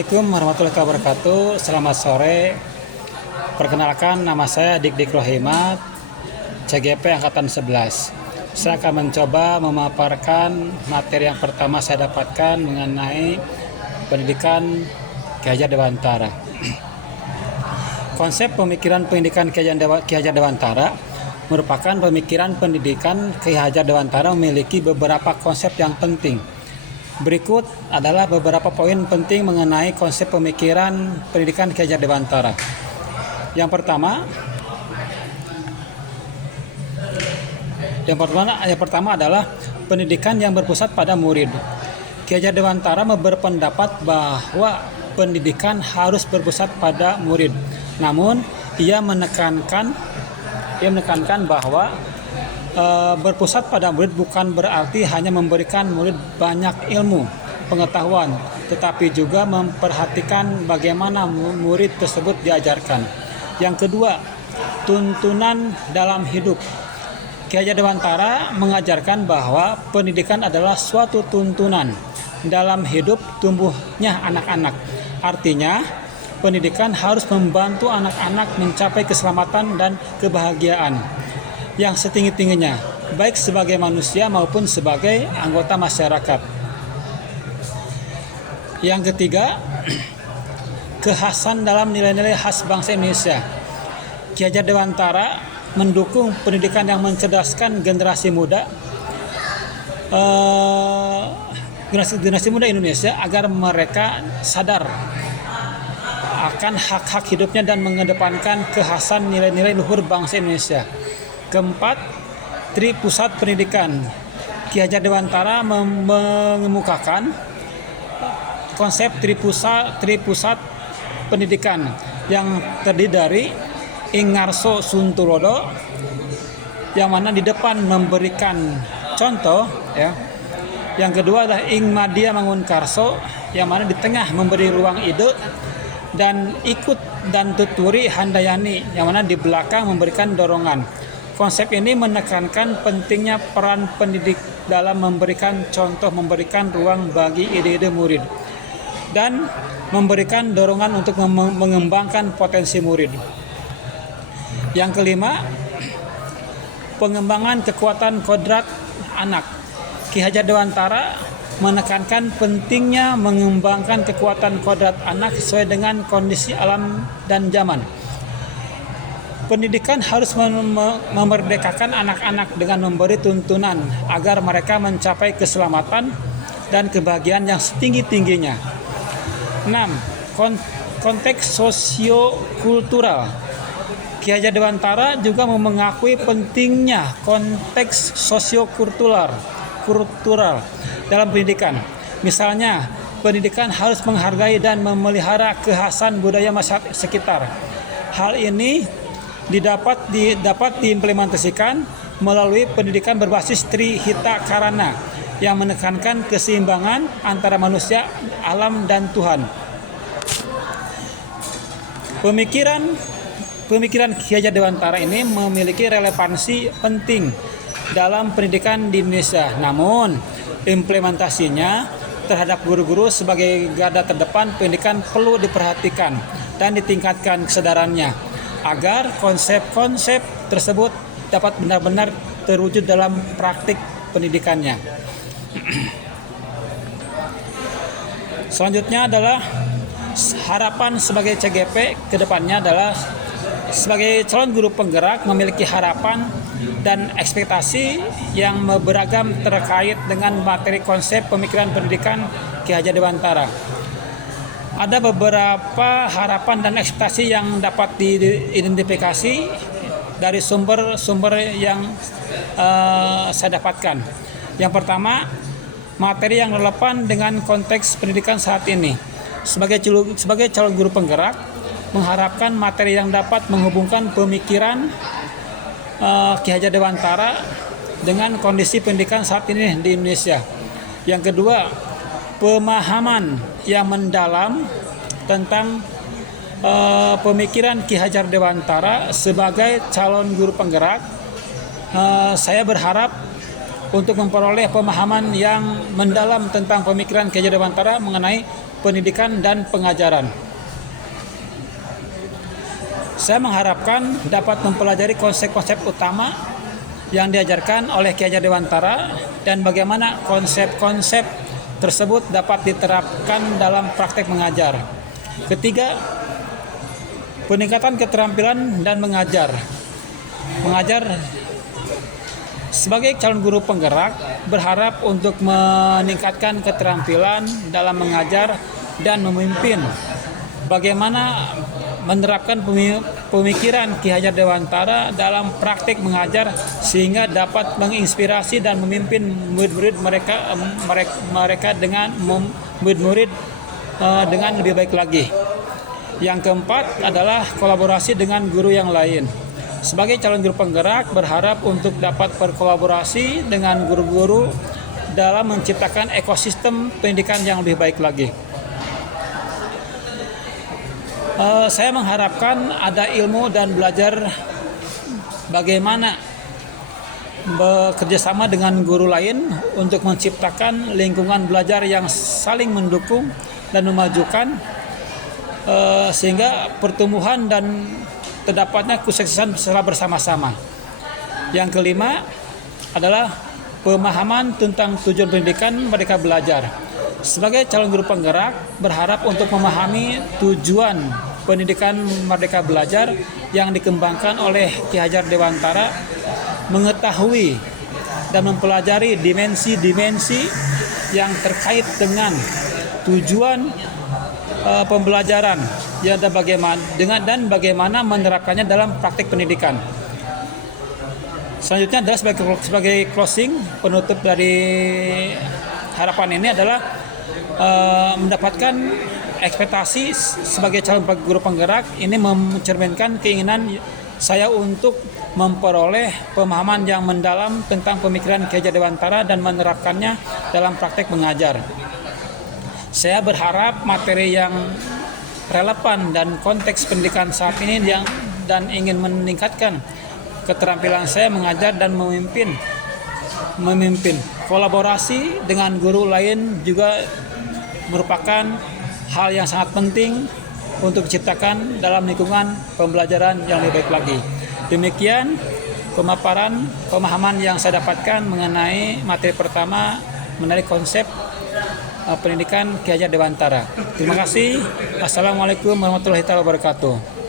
Assalamualaikum warahmatullahi wabarakatuh. Selamat sore. Perkenalkan, nama saya Dik Rohimat, CGP Angkatan 11. Saya akan mencoba memaparkan materi yang pertama saya dapatkan mengenai pendidikan Ki Hajar Dewantara. Konsep pemikiran pendidikan Ki Hajar Dewantara merupakan pemikiran pendidikan Ki Hajar Dewantara memiliki beberapa konsep yang penting. Berikut adalah beberapa poin penting mengenai konsep pemikiran pendidikan Ki Hajar Dewantara. Yang pertama adalah pendidikan yang berpusat pada murid. Ki Hajar Dewantara berpendapat bahwa pendidikan harus berpusat pada murid. Namun, ia menekankan bahwa berpusat pada murid bukan berarti hanya memberikan murid banyak ilmu, pengetahuan, tetapi juga memperhatikan bagaimana murid tersebut diajarkan. Yang kedua, tuntunan dalam hidup. Ki Hajar Dewantara mengajarkan bahwa pendidikan adalah suatu tuntunan dalam hidup tumbuhnya anak-anak. Artinya, pendidikan harus membantu anak-anak mencapai keselamatan dan kebahagiaan yang setinggi-tingginya, baik sebagai manusia maupun sebagai anggota masyarakat. Yang ketiga, kekhasan dalam nilai-nilai khas bangsa Indonesia. Ki Hajar Dewantara mendukung pendidikan yang mencerdaskan generasi muda Indonesia agar mereka sadar akan hak-hak hidupnya dan mengedepankan kekhasan nilai-nilai luhur bangsa Indonesia. Keempat, Tripusat Pendidikan. Ki Hajar Dewantara mengemukakan konsep tripusat pendidikan yang terdiri dari Ing Ngarso Suntulodo, yang mana di depan memberikan contoh, ya. Yang kedua adalah Ing Madya Mangunkarso, yang mana di tengah memberi ruang ide, dan Ikut dan Tuturi Handayani, yang mana di belakang memberikan dorongan. Konsep ini menekankan pentingnya peran pendidik dalam memberikan contoh, memberikan ruang bagi ide-ide murid, dan memberikan dorongan untuk mengembangkan potensi murid. Yang kelima, pengembangan kekuatan kodrat anak. Ki Hajar Dewantara menekankan pentingnya mengembangkan kekuatan kodrat anak sesuai dengan kondisi alam dan zaman. Pendidikan harus memerdekakan anak-anak dengan memberi tuntunan agar mereka mencapai keselamatan dan kebahagiaan yang setinggi-tingginya. 6. Konteks sosio-kultural. Ki Hajar Dewantara juga mengakui pentingnya konteks sosio-kultural dalam pendidikan. Misalnya, pendidikan harus menghargai dan memelihara kekhasan budaya masyarakat sekitar. Hal ini dapat diimplementasikan melalui pendidikan berbasis Trihita Karana yang menekankan keseimbangan antara manusia, alam, dan Tuhan. Pemikiran Ki Hajar Dewantara ini memiliki relevansi penting dalam pendidikan di Indonesia. Namun, implementasinya terhadap guru-guru sebagai garda terdepan pendidikan perlu diperhatikan dan ditingkatkan kesadarannya agar konsep-konsep tersebut dapat benar-benar terwujud dalam praktik pendidikannya. Selanjutnya adalah harapan sebagai CGP ke depannya adalah sebagai calon guru penggerak memiliki harapan dan ekspektasi yang beragam terkait dengan materi konsep pemikiran pendidikan Ki Hajar Dewantara. Ada beberapa harapan dan ekspektasi yang dapat diidentifikasi dari sumber-sumber yang saya dapatkan. Yang pertama, materi yang relevan dengan konteks pendidikan saat ini. Sebagai calon guru penggerak, mengharapkan materi yang dapat menghubungkan pemikiran Ki Hajar Dewantara dengan kondisi pendidikan saat ini di Indonesia. Yang kedua, pemahaman yang mendalam tentang pemikiran Ki Hajar Dewantara sebagai calon guru penggerak. Saya berharap untuk memperoleh pemahaman yang mendalam tentang pemikiran Ki Hajar Dewantara mengenai pendidikan dan pengajaran. Saya mengharapkan dapat mempelajari konsep-konsep utama yang diajarkan oleh Ki Hajar Dewantara dan bagaimana konsep-konsep tersebut dapat diterapkan dalam praktek mengajar. Ketiga, peningkatan keterampilan dan mengajar. Sebagai calon guru penggerak, berharap untuk meningkatkan keterampilan dalam mengajar dan memimpin. Bagaimana menerapkan pemikiran Ki Hajar Dewantara dalam praktik mengajar sehingga dapat menginspirasi dan memimpin murid-murid mereka dengan murid-murid dengan lebih baik lagi. Yang keempat adalah kolaborasi dengan guru yang lain. Sebagai calon guru penggerak, berharap untuk dapat berkolaborasi dengan guru-guru dalam menciptakan ekosistem pendidikan yang lebih baik lagi. Saya mengharapkan ada ilmu dan belajar bagaimana bekerja sama dengan guru lain untuk menciptakan lingkungan belajar yang saling mendukung dan memajukan sehingga pertumbuhan dan terdapatnya kesuksesan secara bersama-sama. Yang kelima adalah pemahaman tentang tujuan pendidikan Merdeka Belajar. Sebagai calon guru penggerak, berharap untuk memahami tujuan pendidikan Merdeka Belajar yang dikembangkan oleh Ki Hajar Dewantara, mengetahui dan mempelajari dimensi-dimensi yang terkait dengan tujuan pembelajaran dan bagaimana menerapkannya dalam praktik pendidikan. Selanjutnya adalah sebagai closing penutup dari harapan ini adalah mendapatkan ekspektasi sebagai calon guru penggerak. Ini mencerminkan keinginan saya untuk memperoleh pemahaman yang mendalam tentang pemikiran Ki Hajar Dewantara dan menerapkannya dalam praktek mengajar. Saya berharap materi yang relevan dan konteks pendidikan saat ini dan ingin meningkatkan keterampilan saya mengajar dan memimpin. Kolaborasi dengan guru lain juga merupakan hal yang sangat penting untuk diciptakan dalam lingkungan pembelajaran yang lebih baik lagi. Demikian pemahaman yang saya dapatkan mengenai materi pertama mengenai konsep pendidikan Ki Hajar Dewantara. Terima kasih. Assalamualaikum warahmatullahi wabarakatuh.